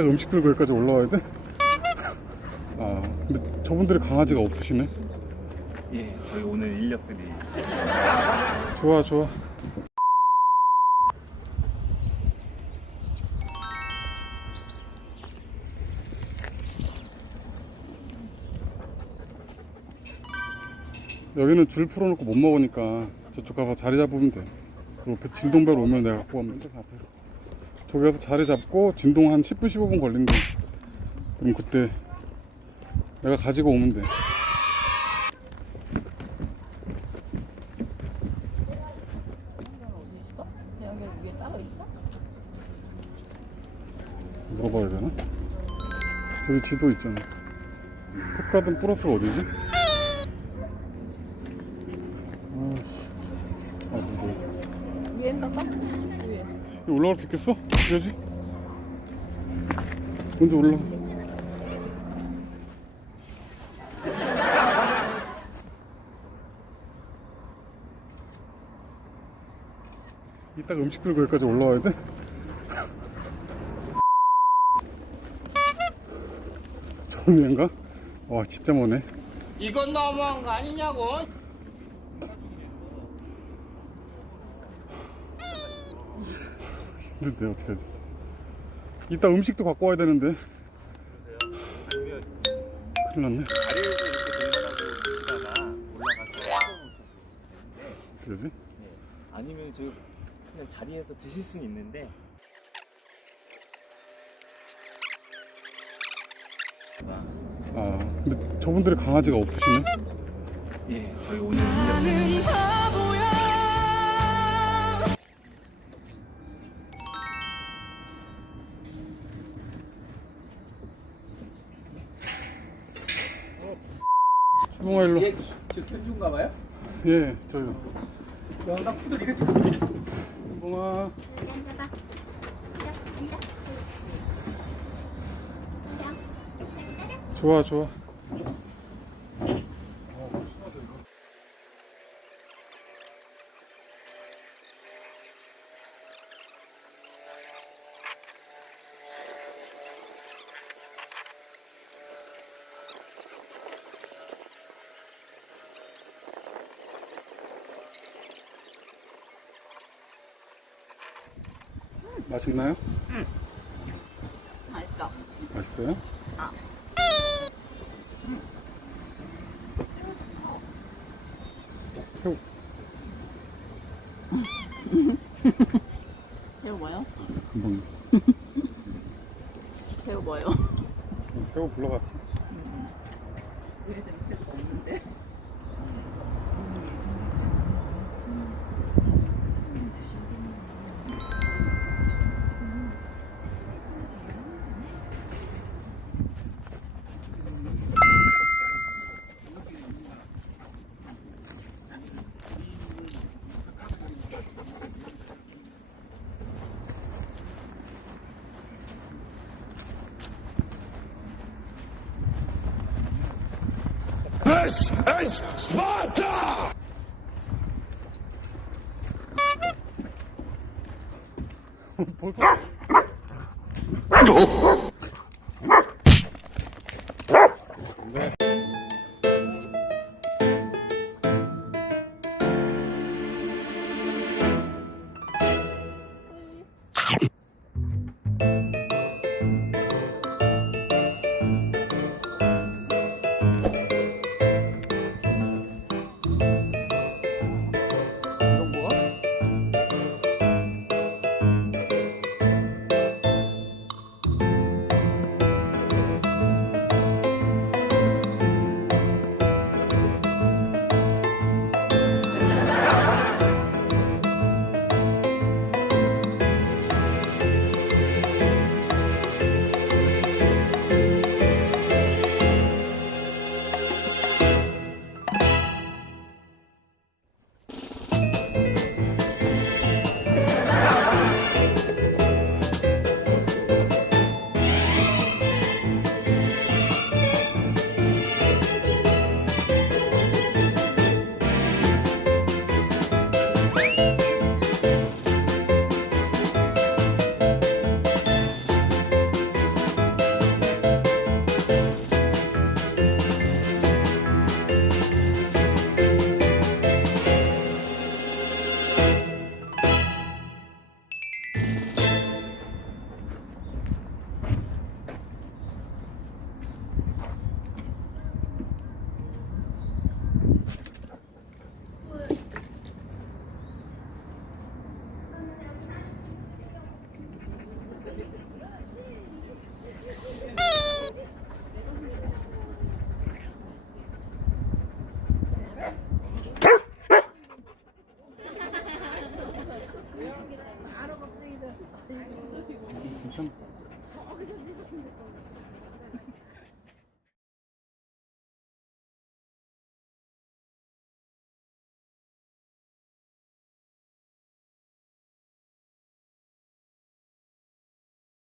음식 들고 여기까지 올라와야 돼? 아, 근데 저분들이 강아지가 없으시네. 예, 저희 오늘 인력들이 좋아, 좋아. 여기는 줄 풀어놓고 못 먹으니까 저쪽 가서 자리 잡으면 돼. 그리고 배- 진동벨 오면 내가 갖고 가면 돼. 앞에서. 저기 가서 자리 잡고 진동 한 10분, 15분 걸린대. 그럼 그때 내가 가지고 오면 돼. 물어봐야 되나? 저기 지도 있잖아. 컵가든 플러스가 어디지? 아씨. 아, 뭐, 위에다가? 위에. 여기 올라갈 수 있겠어? 그러지? 먼저 올라. 이따가 음식 들고 여기까지 올라와야 돼? 저기인가? 와 진짜 머네 이건 너무한 거 아니냐고. 힘든데 어떻게 하지 이따 음식도 갖고 와야 되는데. 큰일 났네. 자리에서 이렇게 동반하고 계시다가 올라가서 그러지? 아니면 저 그냥 자리에서 드실 수는 있는데. 아 근데 저분들이 강아지가 없으시네? 예, 저희 오늘 수봉아 일로 얘, 저 견주인가 봐요? 예 저요 야, 나 푸들 이래. 수봉아 좋아 좋아 맛있나요? 맛있다. 맛있어요? 새우 새우 뭐요? 금방 새우 뭐요? 새우 불러갔어 위에 좀 새우가 없는데. This is Sparta! 벌써